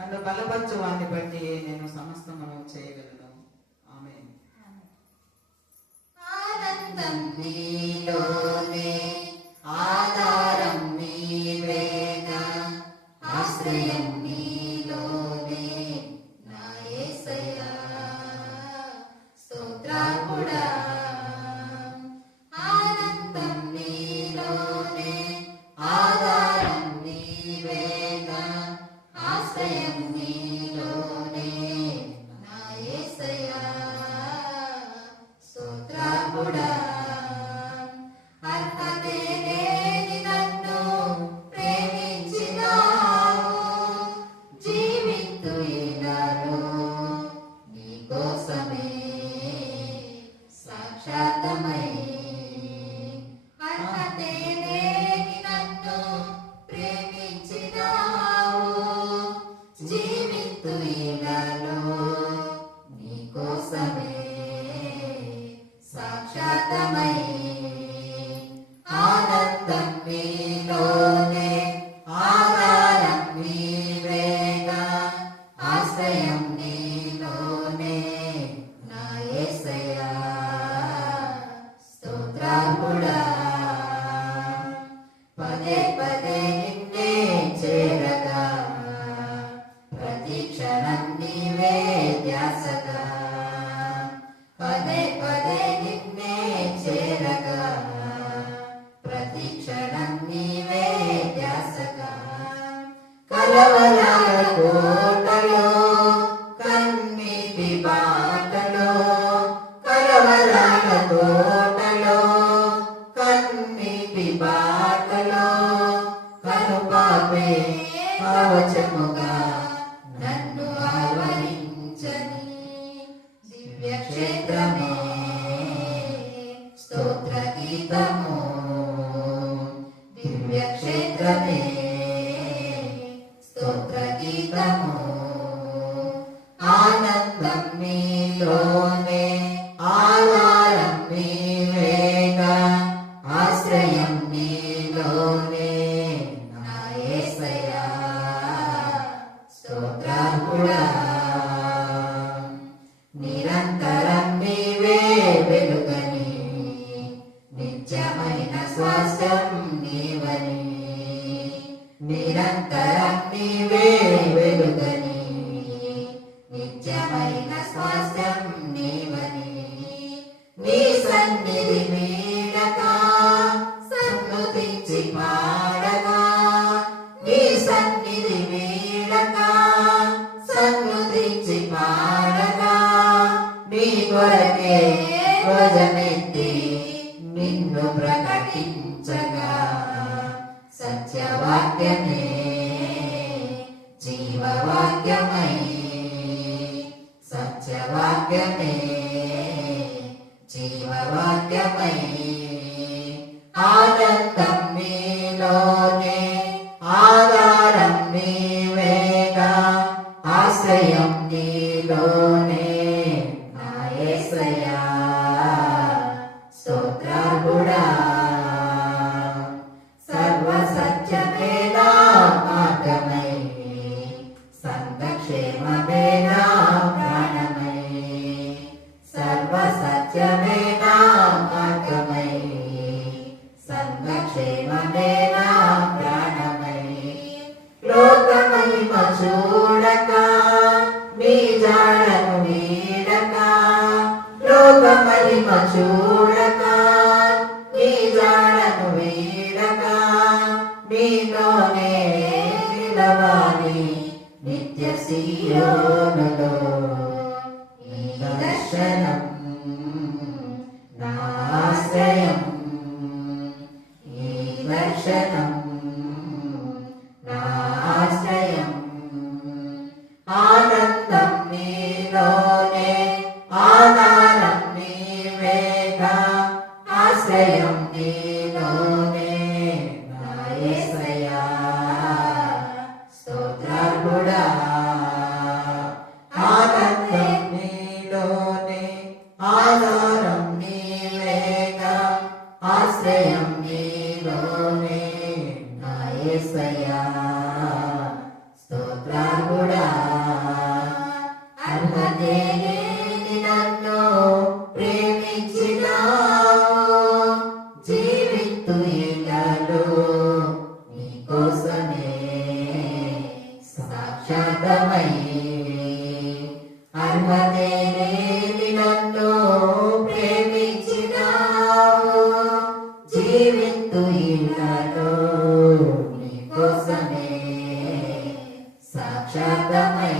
నన్ను బలపరచు వారిని బట్టి నేను సమస్తమును చేయగలను. ఆమేన్. ఆనందం నీలోనే, ఆధారం నీవేగా, ఆశ్రయం నీలోనే నా యేసయ్యా. స్తోత్రార్పుడా, ఆనందం నీలోనే, ఆధారం నీవేగా, ఆశ్రయం నీలోనే నా యేసయ్యా. స్తోత్రార్పుడా, అర్హతే లేని నన్ను ప్రేమించినావు, జీవింతు ఇలాలో నీకోసమే సాక్షాత్తమై. అర్హతే లేని నన్ను ప్రేమించినావు, జీవింతు ఇలాలో నీకోసమే సాక్షాత్తమై. ఆనందం నీలోనే, ఆధారం నీవేగా, ఆశ్రయం నీలోనే నా యేసయ్యా. స్తోత్రార్పుడా, పదే పదే నిన్నే చేరగా, ప్రతి క్షణం నీవే ధ్యాసగా. పదే పదే నిన్నే చేరగా, ప్రతి క్షణం నీవే ధ్యాసగా. కలవరాల కోటలో, కన్నీటి బాటలో, కలవరాల కోటలో, కన్నీటి బాటలో, కనుపాపే కవచముగా నన్ను ఆవరించని దివ్య క్షేత్రమే స్తోత్ర గీతము. దివ్య క్షేత్రమే స్తోత్ర గీతము. ఆనందం నీలోనే, ఆధారం నీవేగా, ఆశ్రయం నీలోనే నా యేసయ్యా. స్తోత్రార్పుడా, నిరంతరం నీవే వెలుగని, నిత్యమైన స్వాస్థ్యం నీవని. నిరంతరం నీవే వెలుగని, నిత్యమైన స్వాస్థ్యం నీవని. నీ సన్నిధి వీడగా, సన్నుతించి పాడగా, నీ సన్నిధి వీడగా, సన్నుతించి పాడగా, నీ కొరకే ధ్వజమెత్తి నిన్ను ప్రకటించగా. సత్యవాక్యమే జీవవాక్యమై, సత్యవాక్యమే జీవవాక్యమై. ఆనందం నీలోనే, ఆధారం నీవేగా, ఆశ్రయం నీలోనే నా యేసయ్యా. స్తోత్రార్పుడా, సర్వసత్యమే నా మార్గమై, సంఘక్షేమమే నా ప్రాణమై. సర్వసత్యమే నా మార్గమై, సంఘక్షేమమే నా ప్రాణమై. లోకమహిమ చూడక, నీ జాడను వీడక, లోకమహిమ చూడక, నీ జాడను వీడక, నీలోనే నిలవాలి నిత్య సీయోనులో. ఈ దర్శనం నా ఆశ్రయం, ఈ దర్శనం నా ఆశ్రయం. ఆనందం నీలోనే, ఆధారం నీవేగా, ఆశ్రయం నీలోనే నా యేసయ్యా. స్తోత్రార్పుడా, ఆనందం అర్హుడా అర్హతే లేని నన్ను ప్రేమించినావు జీవితు ఇలలో నీకోసమే సాక్షాతమై అర్హతే లేని నన్ను ప్రేమించినావు జీవితు ఇలలో నీకోసమే సాక్షాతమై